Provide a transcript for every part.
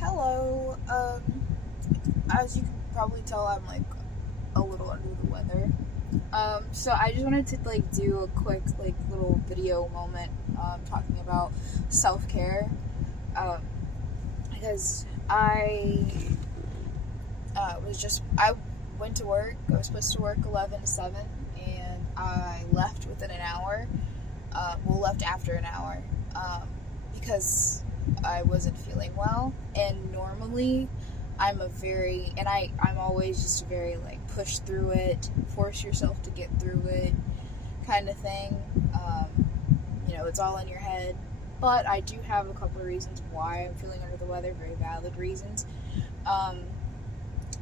Hello. As you can probably tell, I'm like a little under the weather. So I just wanted to do a quick little video moment talking about self-care. Um, because I went to work. I was supposed to work 11 to 7, and I left within an hour. Left after an hour. Because I wasn't feeling well, and normally I'm always just very push through it, force yourself to get through it kind of thing. It's all in your head, but I do have a couple of reasons why I'm feeling under the weather, very valid reasons.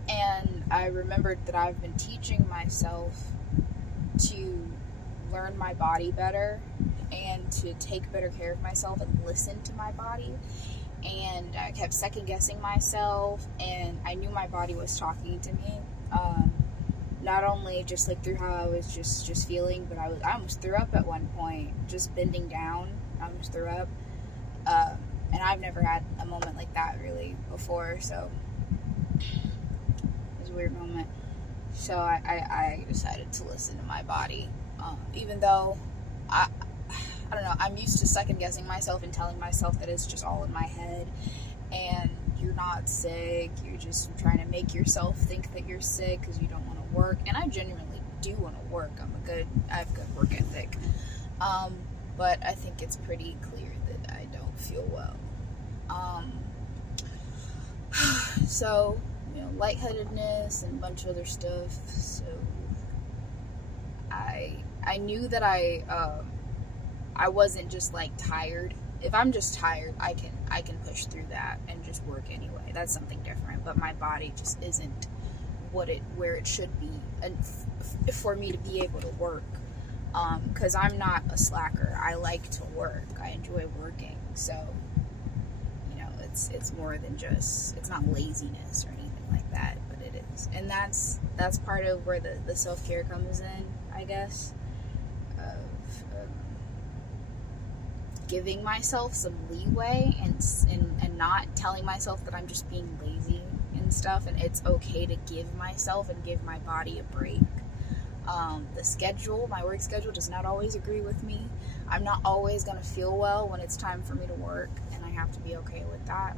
And I remembered that I've been teaching myself to learn my body better and to take better care of myself and listen to my body. And I kept second guessing myself, and I knew my body was talking to me. Not only just through how I was just feeling, but I almost threw up at one point, just bending down. I almost threw up. And I've never had a moment like that really before, so it was a weird moment. So I decided to listen to my body, even though I don't know, I'm used to second guessing myself and telling myself that it's just all in my head and you're not sick, you're just trying to make yourself think that you're sick because you don't want to work. And I genuinely do want to work. I have good work ethic. But I think it's pretty clear that I don't feel well. So, lightheadedness and a bunch of other stuff. So I knew that I wasn't just tired. If I'm just tired, I can push through that and just work anyway. That's something different. But my body just isn't where it should be, and for me to be able to work. Because I'm not a slacker. I like to work. I enjoy working. So it's more than just, it's not laziness or anything like that, but it is. And that's part of where the self-care comes in, I guess. Giving myself some leeway and not telling myself that I'm just being lazy and stuff, and it's okay to give myself and give my body a break. My work schedule does not always agree with me. I'm not always going to feel well when it's time for me to work, and I have to be okay with that.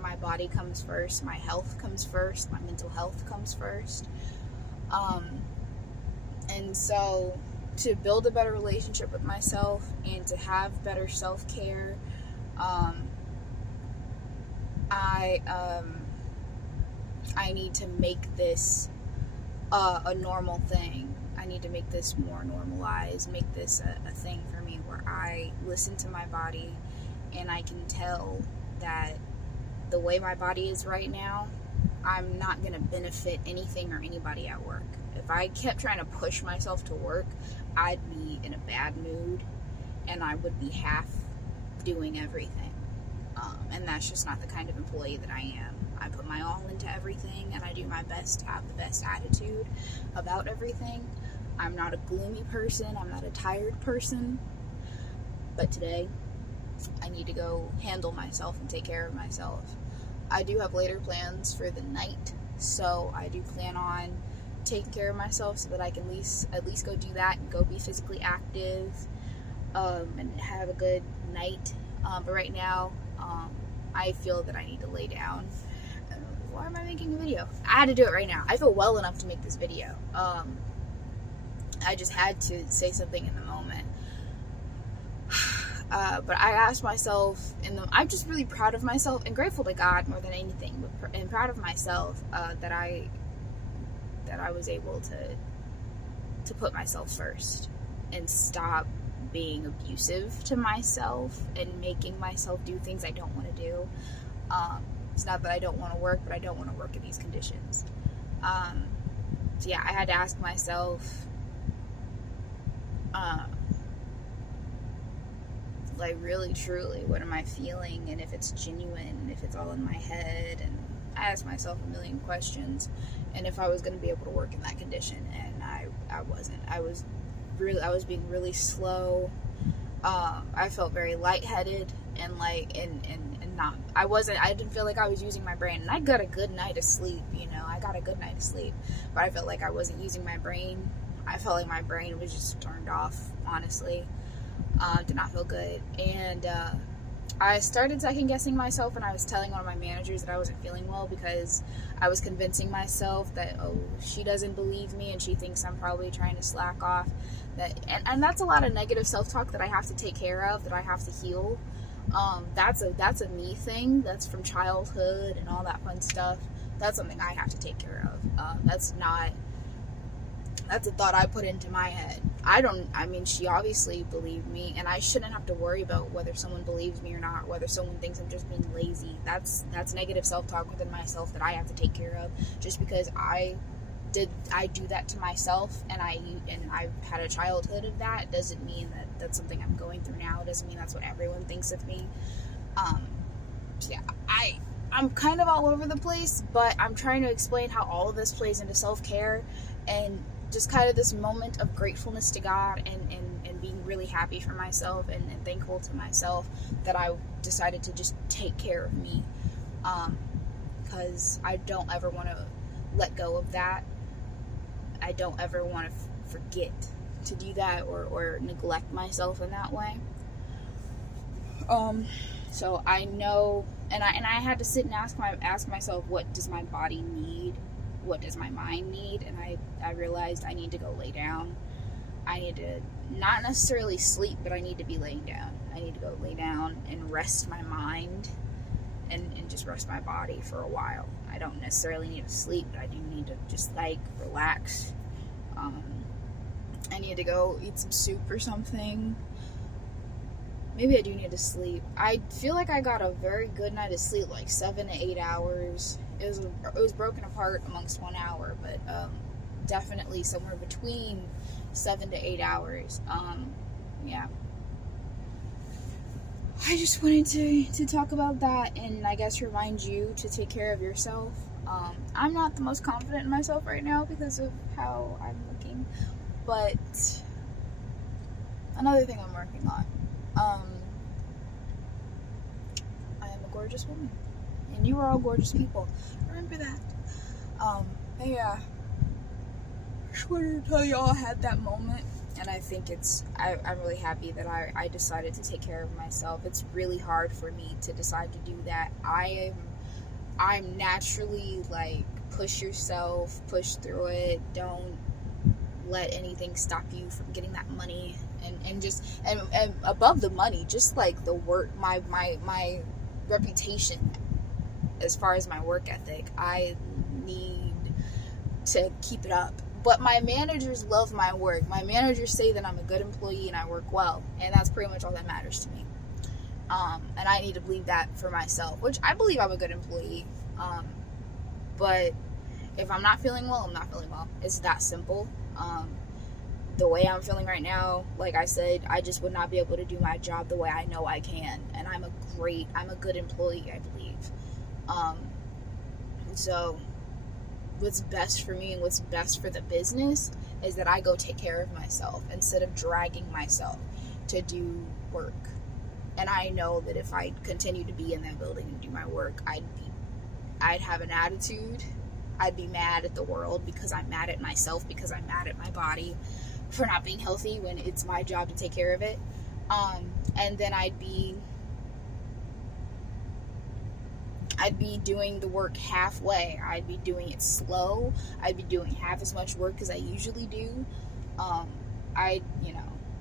My body comes first, my health comes first, my mental health comes first. And so to build a better relationship with myself and to have better self-care, I need to make this a normal thing. I need to make this more normalized, make this a thing for me where I listen to my body and I can tell that the way my body is right now, I'm not going to benefit anything or anybody at work. If I kept trying to push myself to work, I'd be in a bad mood and I would be half doing everything. And that's just not the kind of employee that I am. I put my all into everything and I do my best to have the best attitude about everything. I'm not a gloomy person. I'm not a tired person. But today, I need to go handle myself and take care of myself. I do have later plans for the night, so I do plan on taking care of myself so that I can at least go do that and go be physically active, and have a good night. But right now, I feel that I need to lay down. Why am I making a video? I had to do it right now. I feel well enough to make this video. I just had to say something in the moment. But I asked myself, I'm just really proud of myself and grateful to God more than anything, and proud of myself that I was able to put myself first and stop being abusive to myself and making myself do things I don't want to do. It's not that I don't want to work, but I don't want to work in these conditions. So yeah, I had to ask myself, really truly, what am I feeling, and if it's genuine, and if it's all in my head. And I asked myself a million questions, and if I was going to be able to work in that condition, and I wasn't. I was being really slow. I felt very lightheaded. and like and not, I didn't feel like I was using my brain, and I got a good night of sleep, I got a good night of sleep, but I felt like I wasn't using my brain. I felt like my brain was just turned off, honestly. Did not feel good, and I started second guessing myself, and I was telling one of my managers that I wasn't feeling well because I was convincing myself that, oh, she doesn't believe me and she thinks I'm probably trying to slack off. And that's a lot of negative self-talk that I have to take care of, that I have to heal. That's a me thing. That's from childhood and all that fun stuff. That's something I have to take care of. That's a thought I put into my head. She obviously believed me, and I shouldn't have to worry about whether someone believes me or not, whether someone thinks I'm just being lazy. That's negative self-talk within myself that I have to take care of. Just because I do that to myself, and I've had a childhood of that, doesn't mean that that's something I'm going through now. It doesn't mean that's what everyone thinks of me. Yeah, I'm kind of all over the place, but I'm trying to explain how all of this plays into self-care, and just kind of this moment of gratefulness to God, and being really happy for myself, and thankful to myself that I decided to just take care of me, because I don't ever want to let go of that. I don't ever want to forget to do that, or neglect myself in that way. So I know, and I had to sit and ask myself, what does my body need? What does my mind need? And I realized I need to go lay down. I need to not necessarily sleep, but I need to be laying down. I need to go lay down and rest my mind, and just rest my body for a while. I don't necessarily need to sleep, but I do need to just relax. I need to go eat some soup or something. Maybe I do need to sleep. I feel like I got a very good night of sleep, like 7 to 8 hours. It was broken apart amongst 1 hour, but definitely somewhere between 7 to 8 hours. Yeah. I just wanted to talk about that, and I guess remind you to take care of yourself. I'm not the most confident in myself right now because of how I'm looking, but another thing I'm working on. I am a gorgeous woman, and you are all gorgeous people. Remember that. Yeah. Just wanted to tell y'all I had that moment, and I think I'm really happy that I decided to take care of myself. It's really hard for me to decide to do that. I'm naturally push yourself, push through it, don't let anything stop you from getting that money, and above the money, just the work, my reputation as far as my work ethic. I need to keep it up. But my managers love my work. My managers say that I'm a good employee and I work well, and that's pretty much all that matters to me. And I need to believe that for myself, which I believe I'm a good employee. But if I'm not feeling well, I'm not feeling well. It's that simple. The way I'm feeling right now, like I said, I just would not be able to do my job the way I know I can. And I'm a good employee, I believe. So what's best for me and what's best for the business is that I go take care of myself instead of dragging myself to do work. And I know that if I continue to be in that building and do my work, I'd have an attitude. I'd be mad at the world because I'm mad at myself, because I'm mad at my body for not being healthy when it's my job to take care of it. And then I'd be doing the work halfway. I'd be doing it slow. I'd be doing half as much work as I usually do.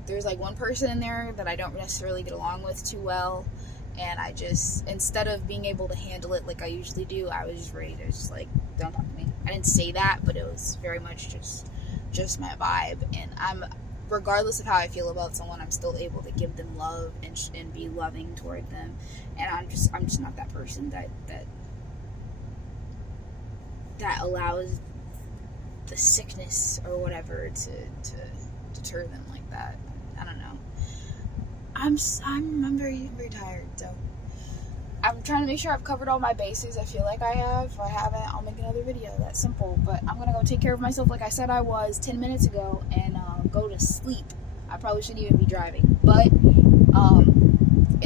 There's one person in there that I don't necessarily get along with too well, and I just, instead of being able to handle it like I usually do, I was just ready to just don't talk to me. I didn't say that, but it was very much just my vibe. And regardless of how I feel about someone, I'm still able to give them love and be loving toward them. And I'm just not that person that allows the sickness or whatever to deter them like that. I don't know. I'm very, very tired, so I'm trying to make sure I've covered all my bases. I feel like I have. If I haven't, I'll make another video. That's simple. But I'm gonna go take care of myself like I said I was 10 minutes ago, and go to sleep. I probably shouldn't even be driving, but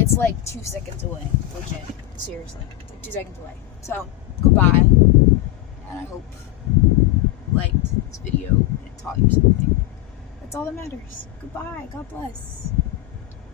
It's like 2 seconds away. Legit. Seriously. It's like 2 seconds away. So, goodbye. And I hope you liked this video and it taught you something. That's all that matters. Goodbye. God bless.